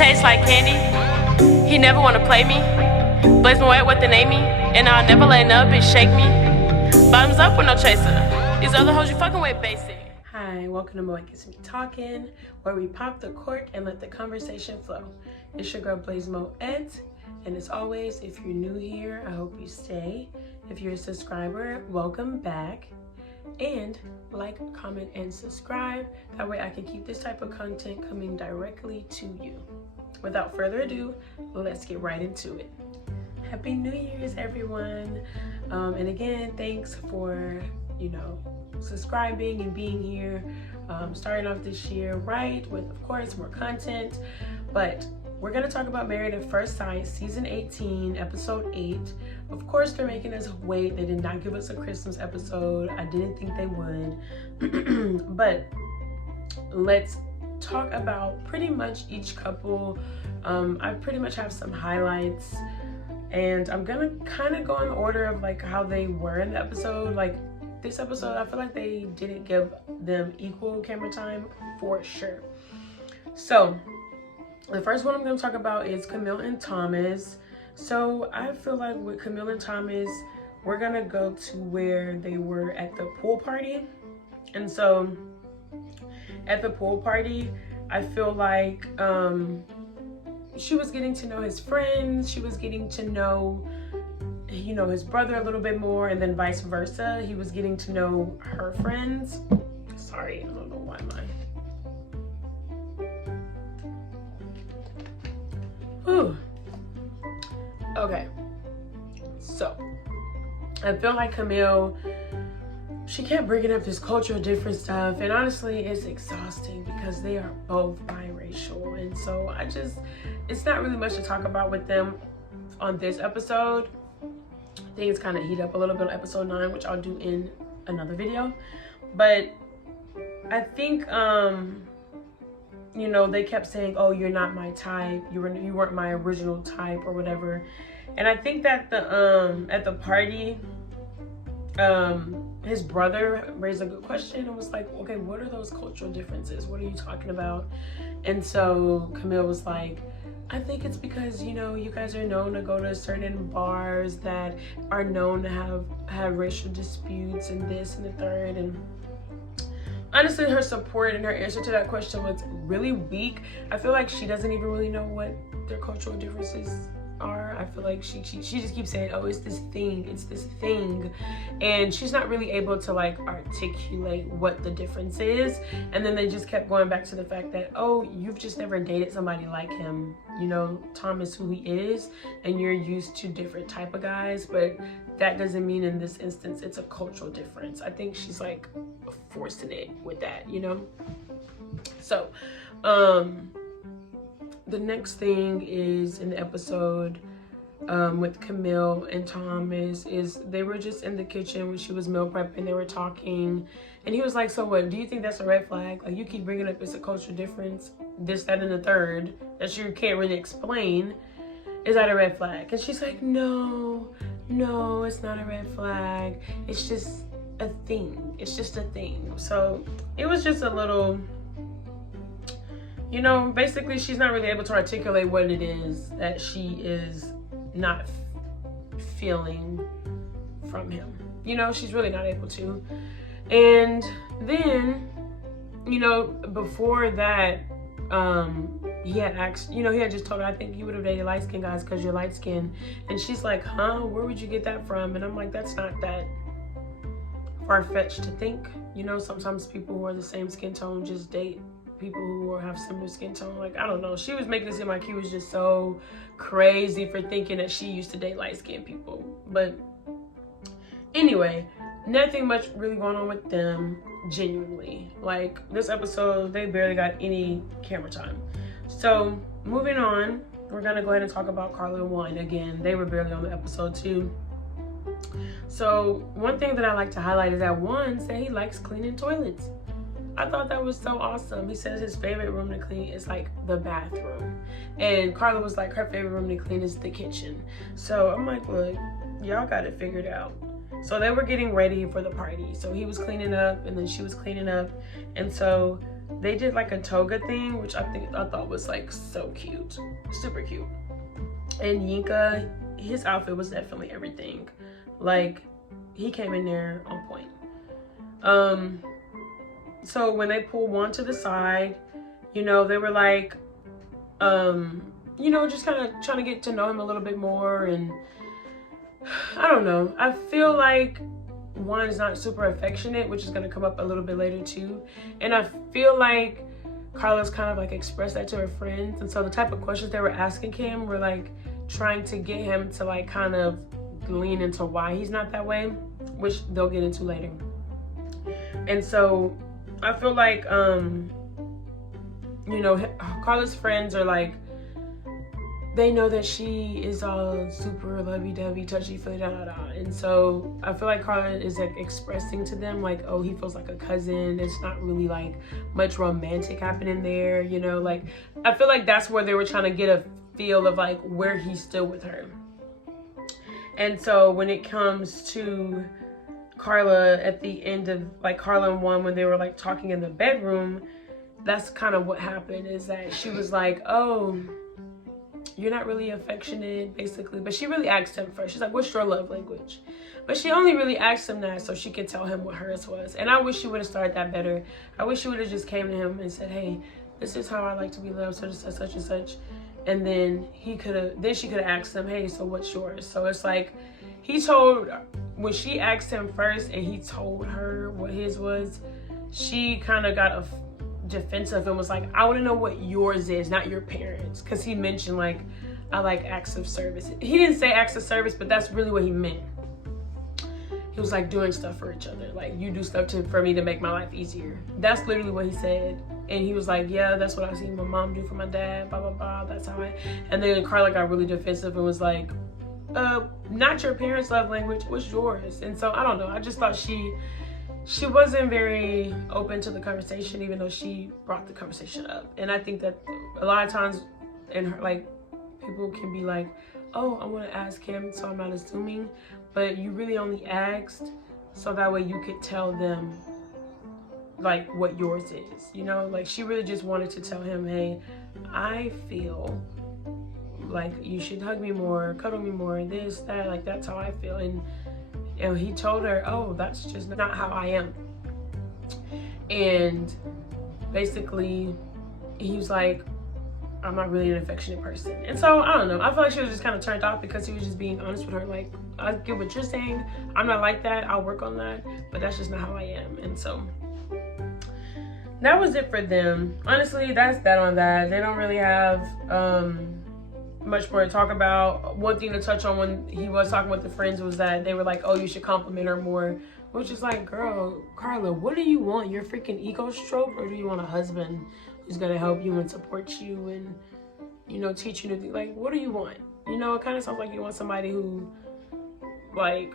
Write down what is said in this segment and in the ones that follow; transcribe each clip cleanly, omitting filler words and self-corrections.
tastes like candy. He never wanna play me. Blaise Moet with the name me. And I'll never let no bitch shake me. Bottoms up with no chaser. These other hoes you fucking with basic. Hi, welcome to Moet Gets Me Talking, where we pop the cork and let the conversation flow. It's your girl Blaise Moet, and as always, if you're new here, I hope you stay. If you're a subscriber, welcome back. And like, comment, and subscribe. That way I can keep this type of content coming directly to you. Without further ado, let's get right into it. Happy New Year's, everyone. And again, thanks for, subscribing and being here. Starting off this year right with, of course, more content. But we're going to talk about Married at First Sight, Season 18, Episode 8. Of course, they're making us wait. They did not give us a Christmas episode. I didn't think they would. But let's talk about pretty much each couple. I pretty much have some highlights. And I'm going to kind of go in order of like how they were in the episode. Like this episode, I feel like they didn't give them equal camera time for sure. So the first one I'm going to talk about is Camille and Thomas. So I feel like with Camille and Thomas, we're going to go to where they were at the pool party. And so at the pool party, I feel like she was getting to know his friends. She was getting to know, his brother a little bit more, and then vice versa. He was getting to know her friends. Sorry, I don't know why Whew. Okay, so I feel like Camille, she kept bringing up this cultural difference stuff, and honestly, it's exhausting because they are both biracial, and so it's not really much to talk about with them on this episode. Things kind of heat up a little bit on episode 9, which I'll do in another video, but I think they kept saying, oh, you're not my type, you weren't my original type or whatever. And I think that at the party, his brother raised a good question and was like, okay, what are those cultural differences? What are you talking about? And so Camille was like, I think it's because, you guys are known to go to certain bars that are known to have racial disputes and this and the third. And honestly, her support and her answer to that question was really weak. I feel like she doesn't even really know what their cultural differences are. I feel like she just keeps saying, oh, it's this thing, and she's not really able to like articulate what the difference is. And then they just kept going back to the fact that, oh, you've just never dated somebody like him. Tom is who he is, and you're used to different type of guys, but that doesn't mean in this instance it's a cultural difference. I think she's like forcing it with that, So the next thing is in the episode with Camille and Thomas is they were just in the kitchen when she was meal prepping. They were talking, and he was like, so what, do you think that's a red flag? Like, you keep bringing up it's a cultural difference, this, that, and the third, that you can't really explain. Is that a red flag? And she's like, no, it's not a red flag. It's just a thing. It's just a thing. So it was just a little, basically she's not really able to articulate what it is that she is not feeling from him. She's really not able to. And then, before that, he had asked, he had just told her, I think you would have dated light-skinned guys because you're light-skinned. And she's like, huh? Where would you get that from? And I'm like, that's not that far-fetched to think. Sometimes people who are the same skin tone just date people who have similar skin tone. Like, I don't know. She was making it seem like he was just so crazy for thinking that she used to date light-skinned people. But anyway, nothing much really going on with them, genuinely. Like, this episode, they barely got any camera time. So moving on, we're gonna go ahead and talk about Carla and Juan. Again, they were barely on the episode too. So one thing that I like to highlight is that Juan said he likes cleaning toilets. I thought that was so awesome. He says his favorite room to clean is like the bathroom. And Carla was like, her favorite room to clean is the kitchen. So I'm like, look, y'all got it figured out. So they were getting ready for the party. So he was cleaning up and then she was cleaning up. And so they did like a toga thing, which I thought was like so cute, super cute. And Yinka, his outfit was definitely everything. Like, he came in there on point. So when they pulled Juan to the side, you know, they were like, you know, just kind of trying to get to know him a little bit more. And I don't know, I feel like Juan is not super affectionate, which is going to come up a little bit later too. And I feel like Carla's kind of like expressed that to her friends. And so the type of questions they were asking him were like trying to get him to like kind of lean into why he's not that way, which they'll get into later. And so I feel like, you know, Carla's friends are like, they know that she is all super lovey-dovey, touchy-feely, da-da-da. And so I feel like Carla is like expressing to them like, oh, he feels like a cousin. It's not really like much romantic happening there, you know? Like, I feel like that's where they were trying to get a feel of like where he's still with her. And so when it comes to Carla at the end of like Carla and Juan, when they were like talking in the bedroom, that's kind of what happened, is that she was like, oh, you're not really affectionate, basically. But she really asked him first. She's like, what's your love language? But she only really asked him that so she could tell him what hers was. And I wish she would have started that better. I wish she would have just came to him and said, hey, this is how I like to be loved, such and such. And then she could have asked him, hey, so what's yours? So it's like, when she asked him first and he told her what his was, she kind of got defensive and was like, I want to know what yours is, not your parents. Because he mentioned like, I like acts of service. He didn't say acts of service, but that's really what he meant. He was like, doing stuff for each other. Like, you do stuff for me to make my life easier. That's literally what he said. And he was like, yeah, that's what I seen my mom do for my dad, blah, blah, blah. That's how and then Carla got really defensive and was like, not your parents' love language, what's yours? And so I don't know, I just thought she wasn't very open to the conversation, even though she brought the conversation up. And I think that a lot of times in her, like, people can be like, oh, I want to ask him so I'm not assuming, but you really only asked so that way you could tell them like what yours is, you know? Like, she really just wanted to tell him, hey, I feel like you should hug me more, cuddle me more, this, that, like, that's how I feel. And he told her, oh, that's just not how I am. And basically he was like, I'm not really an affectionate person. And so I don't know, I feel like she was just kind of turned off because he was just being honest with her, like, I get what you're saying, I'm not like that, I'll work on that, but that's just not how I am. And so that was it for them. Honestly, that's that on that. They don't really have much more to talk about. One thing to touch on when he was talking with the friends was that they were like, oh, you should compliment her more, which is like, girl, Carla, what do you want? Your freaking ego stroke? Or do you want a husband who's gonna help you and support you and, you know, teach you to do, like, what do you want? You know, it kind of sounds like you want somebody who like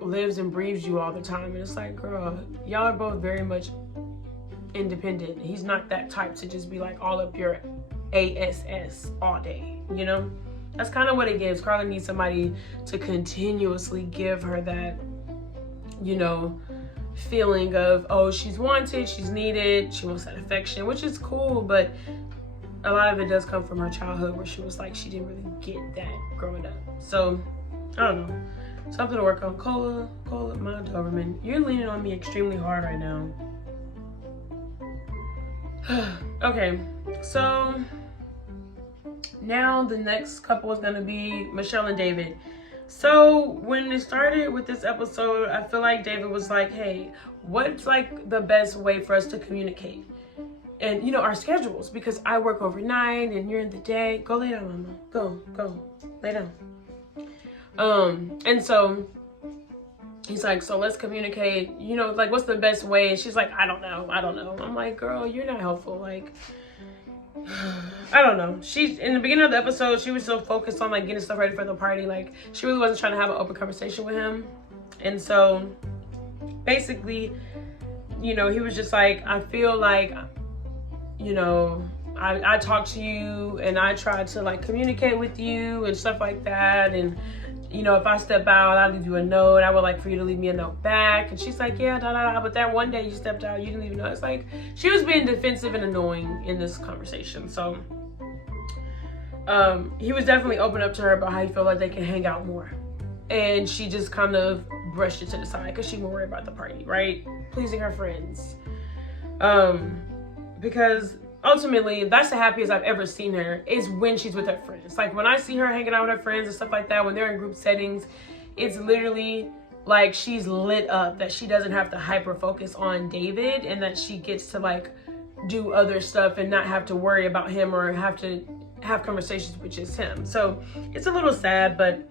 lives and breathes you all the time. And it's like, girl, y'all are both very much independent. He's not that type to just be like all up your ass all day, you know? That's kind of what it gives. Carla needs somebody to continuously give her that, you know, feeling of, oh, she's wanted, she's needed, she wants that affection, which is cool, but a lot of it does come from her childhood where she was like, she didn't really get that growing up. So, I don't know. Something to work on. Cola, my Doberman, you're leaning on me extremely hard right now. Okay, so now the next couple is gonna be Michelle and David. So when it started with this episode, I feel like David was like, hey, what's like the best way for us to communicate? And, you know, our schedules, because I work overnight and you're in the day. Go lay down, mama. Go, lay down. And so he's like, so let's communicate, you know, like, what's the best way? And she's like, I don't know. I'm like, girl, you're not helpful. Like, I don't know. She, in the beginning of the episode, she was so focused on like getting stuff ready for the party. Like, she really wasn't trying to have an open conversation with him. And so basically, you know, he was just like, I feel like, you know, I talk to you and I try to like communicate with you and stuff like that. And, you know, if I step out, I'll leave you a note. I would like for you to leave me a note back. And she's like, yeah, but that one day you stepped out, you didn't even know. It's like, she was being defensive and annoying in this conversation. So he was definitely open up to her about how he felt like they can hang out more. And she just kind of brushed it to the side because she won't worry about the party, right? Pleasing her friends. Because ultimately, that's the happiest I've ever seen her, is when she's with her friends. Like, when I see her hanging out with her friends and stuff like that, when they're in group settings, it's literally like she's lit up, that she doesn't have to hyper focus on David, and that she gets to like do other stuff and not have to worry about him or have to have conversations with just him. So it's a little sad, but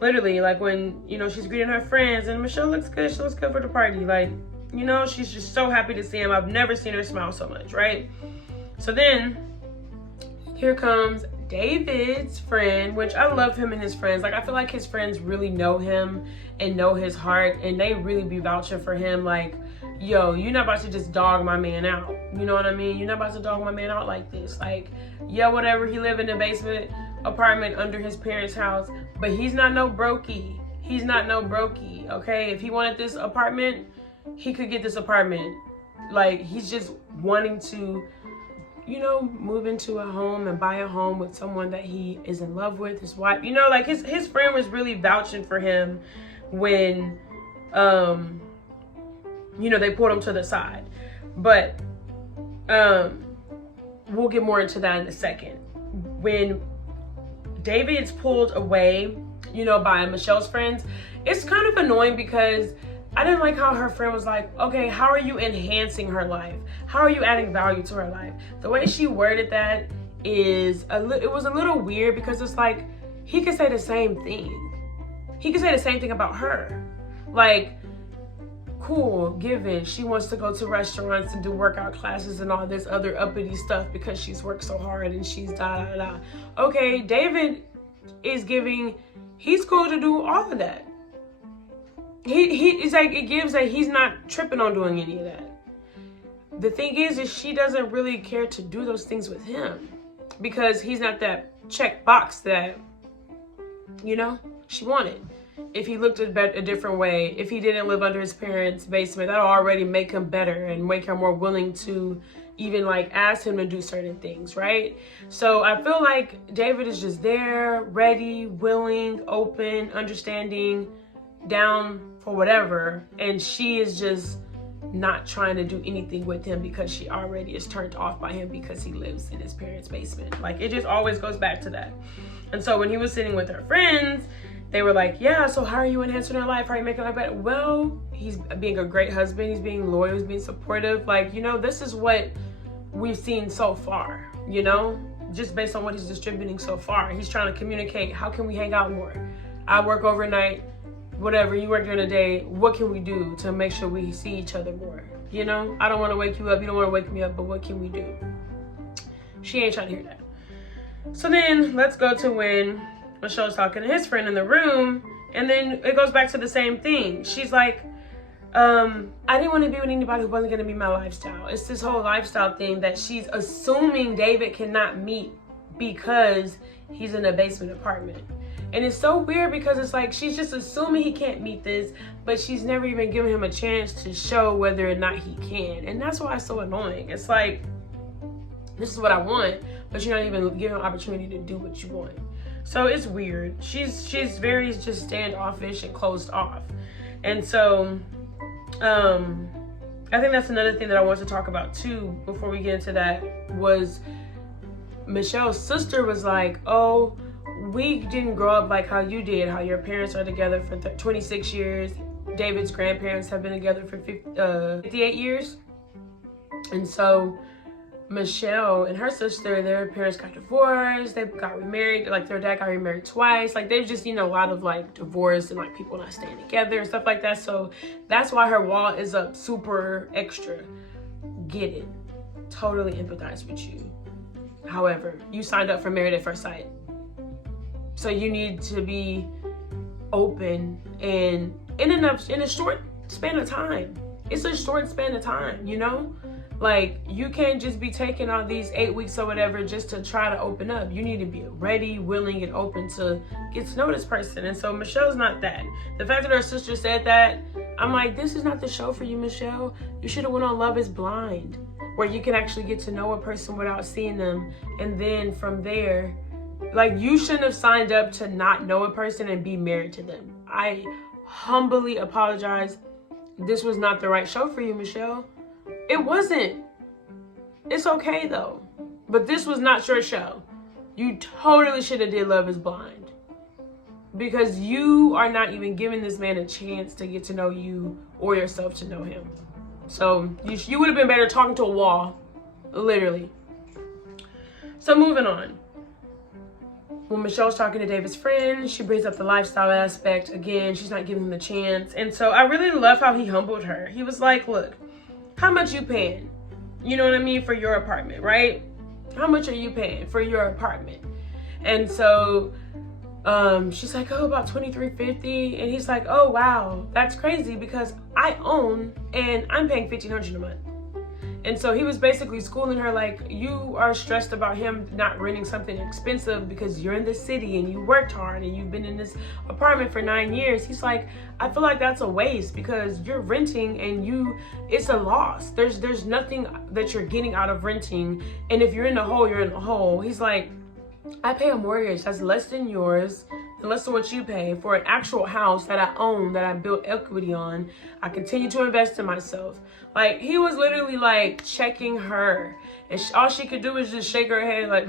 literally, like, when, you know, she's greeting her friends and Michelle looks good, she looks good for the party, like, you know, she's just so happy to see him. I've never seen her smile so much, right? So then here comes David's friend, which I love him and his friends. Like, I feel like his friends really know him and know his heart, and they really be vouching for him. Like, yo, you're not about to just dog my man out. You know what I mean? You're not about to dog my man out like this. Like, yeah, whatever. He live in the basement apartment under his parents' house, but he's not no brokey. He's not no brokey, okay? If he wanted this apartment, he could get this apartment. Like, he's just wanting to, you know, move into a home and buy a home with someone that he is in love with, his wife. You know, like, his friend was really vouching for him when, you know, they pulled him to the side. But we'll get more into that in a second. When David's pulled away, you know, by Michelle's friends, it's kind of annoying because I didn't like how her friend was like, okay, how are you enhancing her life? How are you adding value to her life? The way she worded that is, it was a little weird, because it's like, he could say the same thing. He could say the same thing about her. Like, cool, given she wants to go to restaurants and do workout classes and all this other uppity stuff because she's worked so hard and she's da. Okay, David is giving, he's cool to do all of that. It's like, it gives that he's not tripping on doing any of that. The thing is she doesn't really care to do those things with him, because he's not that check box that, you know, she wanted. If he looked a different way, if he didn't live under his parents' basement, that'll already make him better and make her more willing to even like ask him to do certain things, right? So I feel like David is just there, ready, willing, open, understanding, down for whatever, and she is just not trying to do anything with him because she already is turned off by him because he lives in his parents' basement. Like, it just always goes back to that. And so when he was sitting with her friends, they were like, yeah, so how are you enhancing her life? How are you making her better? Well, he's being a great husband. He's being loyal. He's being supportive. Like, you know, this is what we've seen so far, you know, just based on what he's distributing so far. He's trying to communicate, how can we hang out more? I work overnight, whatever, you work during the day. What can we do to make sure we see each other more? You know, I don't want to wake you up. You don't want to wake me up, but what can we do? She ain't trying to hear that. So then let's go to when Michelle's talking to his friend in the room, and then it goes back to the same thing. She's like, I didn't want to be with anybody who wasn't going to be my lifestyle. It's this whole lifestyle thing that she's assuming David cannot meet because he's in a basement apartment. And it's so weird because it's like, she's just assuming he can't meet this, but she's never even given him a chance to show whether or not he can. And that's why it's so annoying. It's like, this is what I want, but you're not even giving an opportunity to do what you want. So it's weird. She's very just standoffish and closed off. And so I think that's another thing that I want to talk about too before we get into that, was Michelle's sister was like, oh, we didn't grow up like how you did, how your parents are together for 26 years. David's grandparents have been together for 58 years. And so Michelle and her sister, their parents got divorced, they got remarried, like their dad got remarried twice. Like, they've just seen a lot of like divorce and like people not staying together and stuff like that. So that's why her wall is up super extra. Get it. Totally empathize with you. However, you signed up for Married at First Sight. So you need to be open and in a short span of time. It's a short span of time, you know? Like, you can't just be taking on these 8 weeks or whatever just to try to open up. You need to be ready, willing, and open to get to know this person. And so Michelle's not that. The fact that her sister said that, I'm like, this is not the show for you, Michelle. You should have went on Love is Blind, where you can actually get to know a person without seeing them. And then from there, like, you shouldn't have signed up to not know a person and be married to them. I humbly apologize. This was not the right show for you, Michelle. It wasn't. It's okay though. But this was not your show. You totally should have did Love is Blind. Because you are not even giving this man a chance to get to know you or yourself to know him. So you would have been better talking to a wall. Literally. So moving on. When Michelle's talking to David's friend, she brings up the lifestyle aspect. Again, she's not giving him the chance. And so I really love how he humbled her. He was like, look, how much you paying? You know what I mean? For your apartment, right? How much are you paying for your apartment? And so she's like, oh, about $2,350. And he's like, oh, wow, that's crazy because I own and I'm paying $1,500 a month. And so he was basically schooling her like, you are stressed about him not renting something expensive because you're in the city and you worked hard and you've been in this apartment for 9 years. He's like, I feel like that's a waste because you're renting and it's a loss. There's nothing that you're getting out of renting. And if you're in the hole, you're in the hole. He's like, I pay a mortgage that's less than yours, and less than what you pay for an actual house that I own, that I built equity on. I continue to invest in myself. Like, he was literally like checking her, and all she could do was just shake her head like,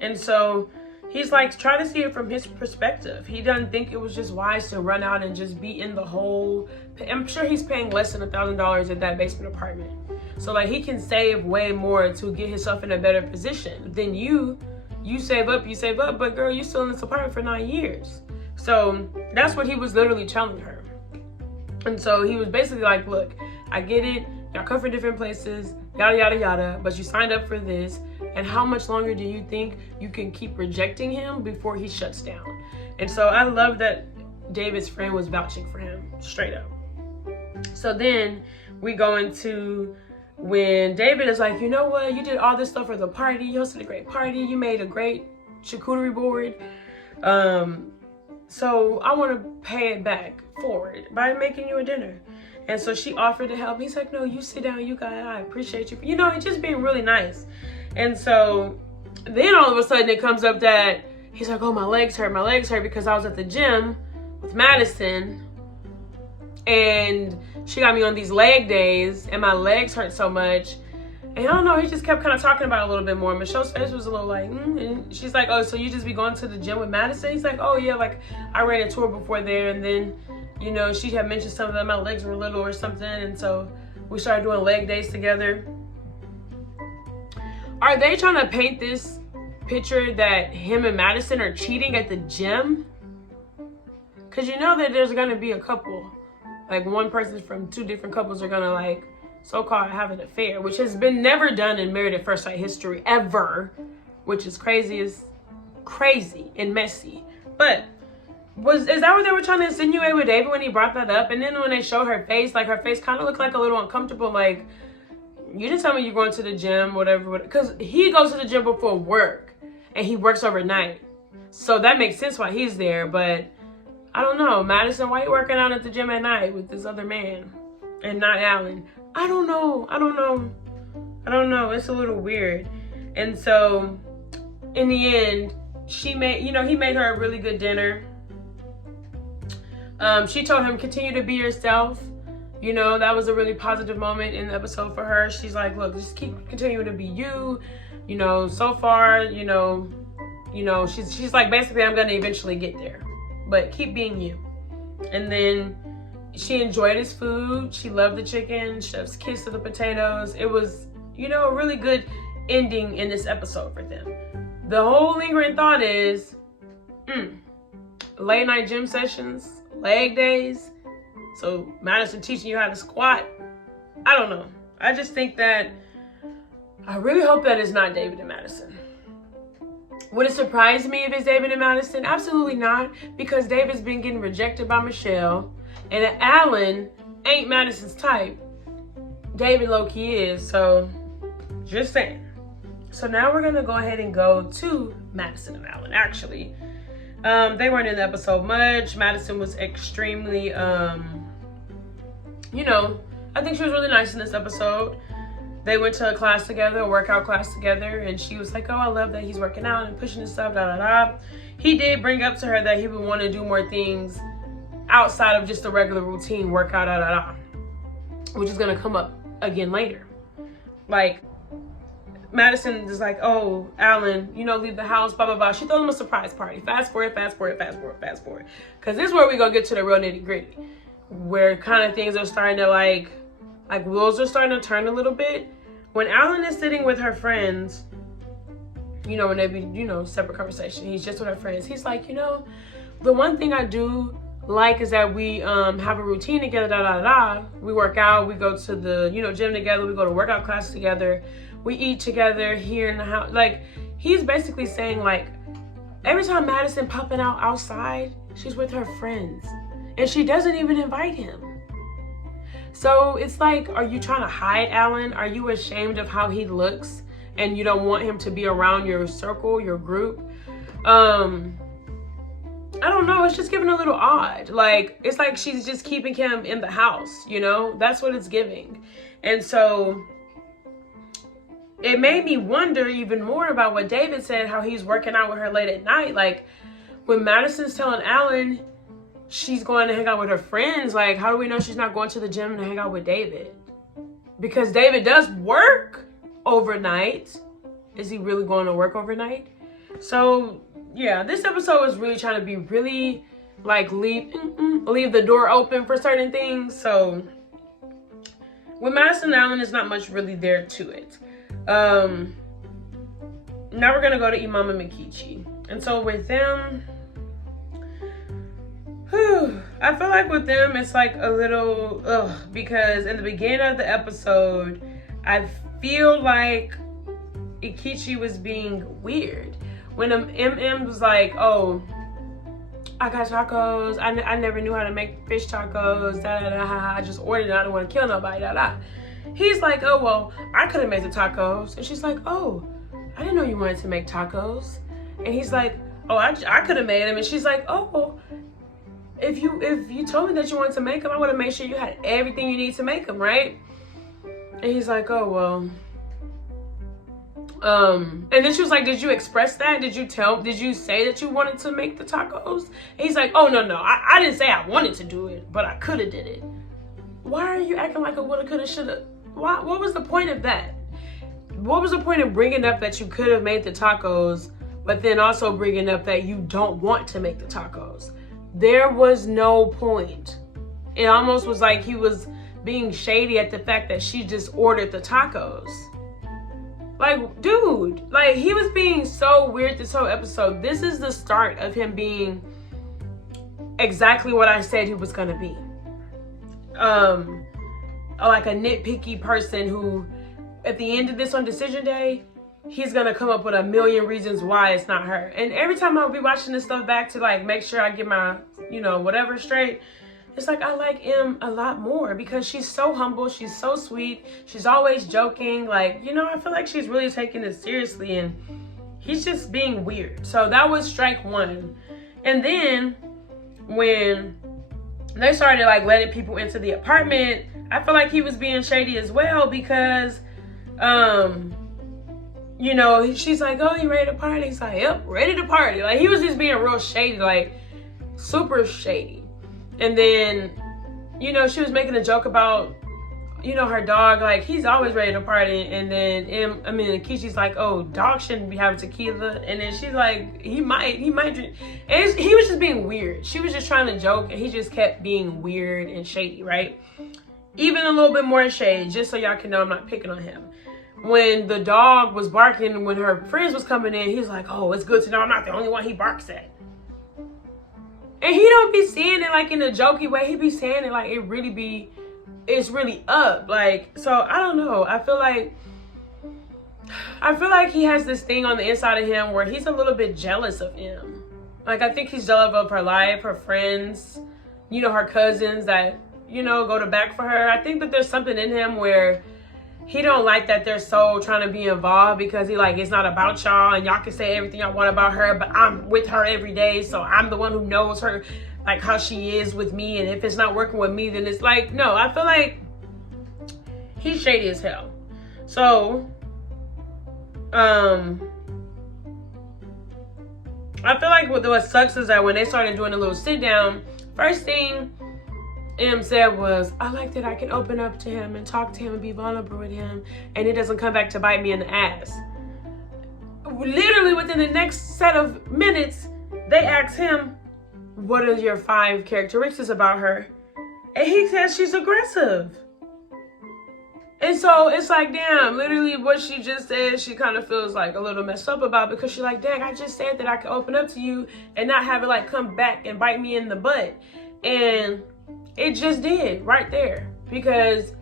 And so he's like, try to see it from his perspective. He doesn't think it was just wise to run out and just be in the hole. I'm sure he's paying less than $1,000 in that basement apartment. So like, he can save way more to get himself in a better position than you. You save up, but girl, you still in this apartment for 9 years. So that's what he was literally telling her. And so he was basically like, look, I get it. Y'all come from different places, yada, yada, yada, but you signed up for this. And how much longer do you think you can keep rejecting him before he shuts down? And so I love that David's friend was vouching for him straight up. So then we go into when David is like, you know what? You did all this stuff for the party. You hosted a great party. You made a great charcuterie board. So I want to pay it back forward by making you a dinner. And so she offered to help. He's like, no, you sit down. You got it. I appreciate you. You know, it's just being really nice. And so then all of a sudden it comes up that he's like, oh, my legs hurt. My legs hurt because I was at the gym with Madison. And she got me on these leg days and my legs hurt so much. And I don't know, he just kept kind of talking about it a little bit more. Michelle's face was a little like, And she's like, oh, so you just be going to the gym with Madison? He's like, oh yeah, like I ran a tour before there. And then, you know, she had mentioned something that my legs were little or something. And so we started doing leg days together. Are they trying to paint this picture that him and Madison are cheating at the gym? Because you know that there's going to be a couple. Like one person from two different couples are gonna like so-called have an affair, which has been never done in Married at First Sight history ever, which is crazy and messy. But is that what they were trying to insinuate with David when he brought that up? And then when they show her face, like her face kind of looked like a little uncomfortable. Like, you didn't tell me you're going to the gym, whatever. Because he goes to the gym before work and he works overnight, so that makes sense why he's there. But I don't know, Madison, why you working out at the gym at night with this other man and not Alan? I don't know. It's a little weird. And so in the end, he made her a really good dinner. She told him, continue to be yourself. You know, that was a really positive moment in the episode for her. She's like, look, just keep continuing to be you. You know, so far, you know, she's like, basically, I'm going to eventually get there. But keep being you. And then she enjoyed his food. She loved the chicken. Chef's kiss to the potatoes. It was, you know, a really good ending in this episode for them. The whole lingering thought is, late night gym sessions, leg days. So Madison teaching you how to squat. I don't know. I just think that, I really hope that it's not David and Madison. Would it surprise me if it's David and Madison? Absolutely not, because David's been getting rejected by Michelle, and Alan ain't Madison's type. David low-key is. So, just saying. So now we're gonna go ahead and go to Madison and Alan. Actually, they weren't in the episode much. Madison was extremely, you know, I think she was really nice in this episode. They went to a class together, a workout class together, and she was like, oh, I love that he's working out and pushing his stuff, da da da. He did bring up to her that he would want to do more things outside of just the regular routine workout, da da da, which is gonna come up again later. Like, Madison is like, oh, Alan, you know, leave the house, blah, blah, blah. She threw him a surprise party. Fast forward. Because this is where we gonna get to the real nitty gritty. Where kind of things are starting to like wheels are starting to turn a little bit. When Alan is sitting with her friends, you know, when they be, you know, separate conversation, he's just with her friends. He's like, you know, the one thing I do like is that we have a routine together, da da da. We work out, we go to the, you know, gym together, we go to workout class together. We eat together here in the house. Like, he's basically saying, like, every time Madison popping out outside, she's with her friends. And she doesn't even invite him. So it's like, are you trying to hide Alan? Are you ashamed of how he looks? And you don't want him to be around your circle, your group? I don't know. It's just giving a little odd. Like, it's like she's just keeping him in the house, you know? That's what it's giving. And so it made me wonder even more about what David said, how he's working out with her late at night. Like, when Madison's telling Alan she's going to hang out with her friends, like, how do we know she's not going to the gym to hang out with David? Because David does work overnight. Is he really going to work overnight? So, yeah, this episode was really trying to be really, like, leave the door open for certain things. So, with Madison and Alan, there's not much really there to it. Now we're gonna go to Imam and Mikichi. And so with them, I feel like with them it's like a little because in the beginning of the episode I feel like Ikichi was being weird when MM was like, oh, I got tacos, I never knew how to make fish tacos, da da da, I just ordered it, I don't want to kill nobody, da da. He's like, oh, well, I could have made the tacos. And she's like, oh, I didn't know you wanted to make tacos. And he's like, oh, I could have made them. And she's like, oh, well, if you told me that you wanted to make them, I would have made sure you had everything you need to make them, right? And he's like, oh, well. And then she was like, did you express that? Did you say that you wanted to make the tacos? And he's like, oh, no, I didn't say I wanted to do it, but I could have did it. Why are you acting like a woulda, coulda, shoulda? What was the point of that? What was the point of bringing up that you could have made the tacos, but then also bringing up that you don't want to make the tacos? There was no point. It almost was like he was being shady at the fact that she just ordered the tacos. Like, dude, like, he was being so weird this whole episode. This is the start of him being exactly what I said he was gonna be. Like a nitpicky person who, at the end of this on decision day, he's gonna come up with a million reasons why it's not her. And every time I'll be watching this stuff back to like make sure I get my, you know, whatever straight, it's like I like M a lot more because she's so humble, she's so sweet, she's always joking, like, you know, I feel like she's really taking it seriously and he's just being weird. So that was strike one. And then when they started like letting people into the apartment, I feel like he was being shady as well because, you know, she's like, oh, you ready to party? He's like, yep, ready to party. Like, he was just being real shady, like super shady. And then, you know, she was making a joke about, you know, her dog, like, he's always ready to party. And then, Kishi's like, oh, dog shouldn't be having tequila. And then she's like, he might drink. And he was just being weird. She was just trying to joke, and he just kept being weird and shady, right? Even a little bit more shade, just so y'all can know I'm not picking on him. When the dog was barking, when her friends was coming in, he's like, oh, it's good to know I'm not the only one he barks at. And he don't be saying it like in a jokey way. He be saying it like it's really up. Like, so I don't know. I feel like he has this thing on the inside of him where he's a little bit jealous of him. Like, I think he's jealous of her life, her friends, you know, her cousins that, you know, go to bat for her. I think that there's something in him where he don't like that they're so trying to be involved, because he like, it's not about y'all, and y'all can say everything y'all want about her, but I'm with her every day, so I'm the one who knows her, like how she is with me, and if it's not working with me, then it's like, no, I feel like he's shady as hell. So I feel like what sucks is that when they started doing a little sit down, first thing M said was, I like that I can open up to him and talk to him and be vulnerable with him, and it doesn't come back to bite me in the ass. Literally within the next set of minutes, they asked him, what are your 5 characteristics about her? And he says she's aggressive. And so it's like, damn, literally what she just said, she kind of feels like a little messed up about, because she's like, dang, I just said that I could open up to you and not have it like come back and bite me in the butt. And it just did right there, because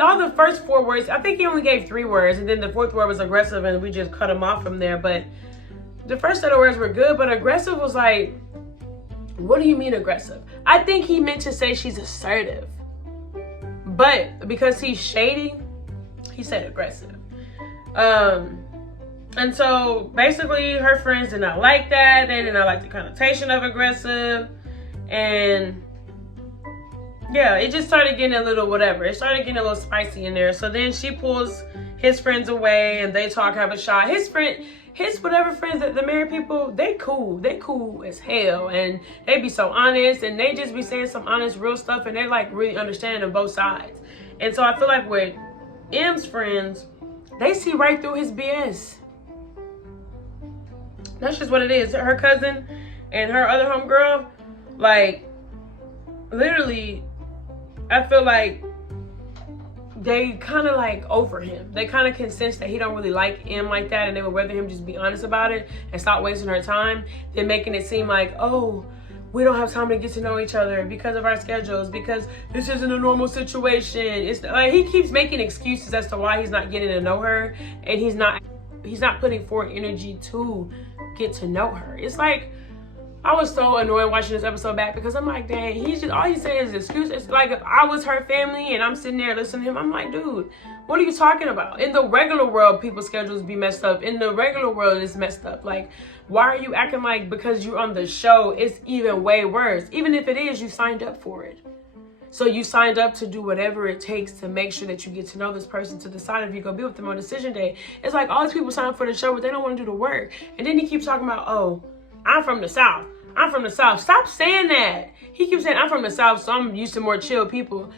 all the first 4 words, I think he only gave 3 words, and then the 4th word was aggressive, and we just cut him off from there. But the first set of words were good, but aggressive was like, what do you mean aggressive? I think he meant to say she's assertive, but because he's shady, he said aggressive. And so basically her friends did not like that. They did not like the connotation of aggressive, and yeah, it just started getting a little whatever. It started getting a little spicy in there. So then she pulls his friends away, and they talk, have a shot. His whatever friends, the married people, they cool as hell, and they be so honest, and they just be saying some honest, real stuff, and they're like really understanding on both sides. And so I feel like with M's friends, they see right through his BS. That's just what it is. Her cousin and her other homegirl, like, literally, I feel like they kind of like over him. They kind of can sense that he don't really like him like that, and they would rather him just be honest about it and stop wasting her time than making it seem like, oh, we don't have time to get to know each other because of our schedules, because this isn't a normal situation. It's like he keeps making excuses as to why he's not getting to know her, and he's not putting forth energy to get to know her. It's like, I was so annoyed watching this episode back, because I'm like, dang, he's just, all he's saying is excuses. It's like, if I was her family and I'm sitting there listening to him, I'm like, dude, what are you talking about? In the regular world, people's schedules be messed up. In the regular world, it's messed up. Like, why are you acting like because you're on the show, it's even way worse? Even if it is, you signed up for it. So you signed up to do whatever it takes to make sure that you get to know this person, to decide if you're going to be with them on decision day. It's like all these people sign up for the show, but they don't want to do the work. And then he keeps talking about, oh, I'm from the South. I'm from the South. Stop saying that. He keeps saying, I'm from the South, so I'm used to more chill people.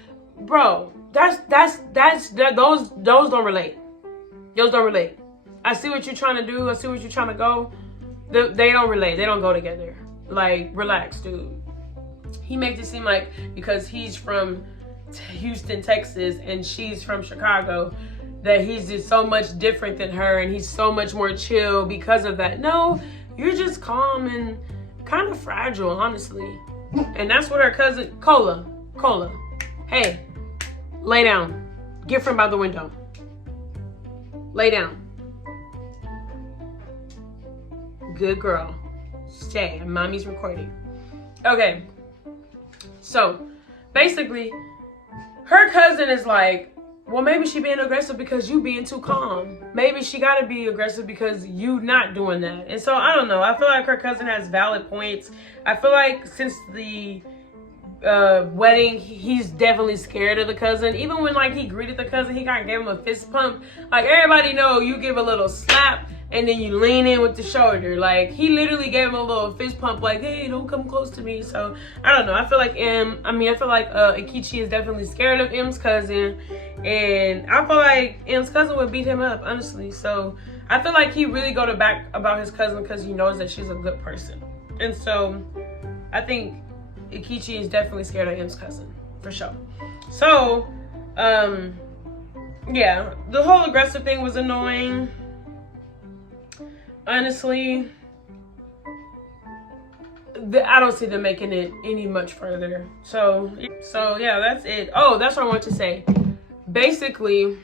Bro, those don't relate. Those don't relate. I see what you're trying to do. I see what you're trying to go. They don't relate. They don't go together. Like, relax, dude. He makes it seem like because he's from Houston, Texas, and she's from Chicago, that he's just so much different than her, and he's so much more chill because of that. No, you're just calm and kind of fragile, honestly. And that's what her cousin, Cola, hey, lay down. Get from by the window. Lay down. Good girl. Stay. Mommy's recording. Okay. So, basically, her cousin is like, well, maybe she being aggressive because you being too calm. Maybe she got to be aggressive because you not doing that. And so, I don't know. I feel like her cousin has valid points. I feel like since the wedding, he's definitely scared of the cousin. Even when, like, he greeted the cousin, he kind of gave him a fist pump. Like, everybody know you give a little slap and then you lean in with the shoulder. Like, he literally gave him a little fist pump, like, hey, don't come close to me. So, I don't know. I feel like Akichi is definitely scared of M's cousin. And I feel like M's cousin would beat him up, honestly. So, I feel like he really go to back about his cousin because he knows that she's a good person. And so, I think Akichi is definitely scared of M's cousin, for sure. So, yeah, the whole aggressive thing was annoying. Honestly, I don't see them making it any much further. So yeah, that's it. Oh, that's what I want to say. Basically,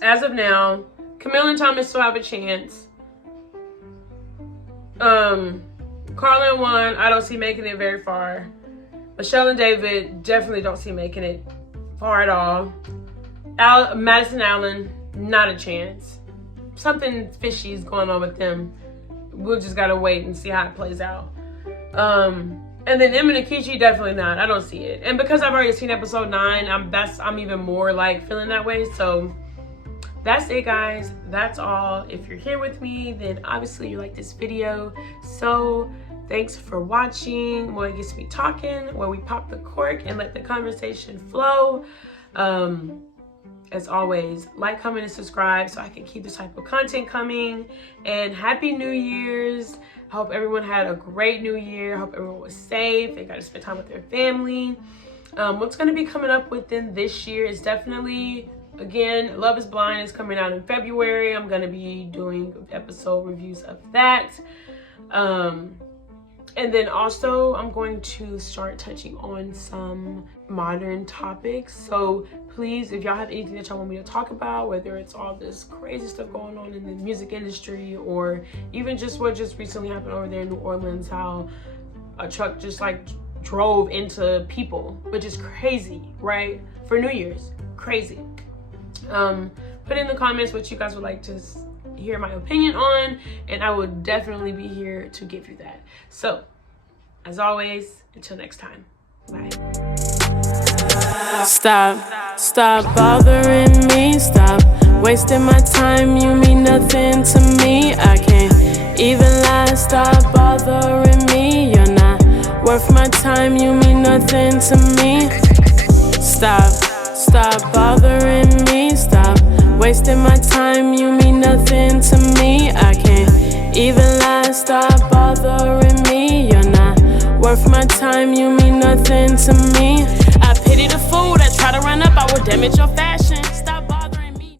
as of now, Camille and Thomas still have a chance. Carla and Juan, I don't see making it very far. Michelle and David definitely don't see making it far at all. Madison Allen, not a chance. Something fishy is going on with them. We'll just gotta wait and see how it plays out. And then Em and Akichi, definitely not. I don't see it. And because I've already seen episode 9, I'm even more like feeling that way. So that's it, guys. That's all. If you're here with me, then obviously you like this video. So thanks for watching Moet Gets Me Talking, where we pop the cork and let the conversation flow. As always, like, comment, and subscribe so I can keep this type of content coming. And Happy New Year's. I hope everyone had a great New Year. I hope everyone was safe. They got to spend time with their family. What's going to be coming up within this year is definitely, again, Love is Blind is coming out in February. I'm going to be doing episode reviews of that. And then also I'm going to start touching on some modern topics. So please, if y'all have anything that y'all want me to talk about, whether it's all this crazy stuff going on in the music industry, or even just what just recently happened over there in New Orleans, how a truck just like drove into people, which is crazy, right? For New Year's, crazy. Put in the comments what you guys would like to hear my opinion on, and I will definitely be here to give you that. So as always, until next time, bye. Stop bothering me, stop wasting my time, you mean nothing to me. I can't even lie, stop bothering me, you're not worth my time, you mean nothing to me. Stop bothering me, stop wasting my time, you mean nothing to me. I can't even lie, stop bothering me, you're not worth my time, you mean nothing to me. I pity the fool that try to run up, I will damage your fashion.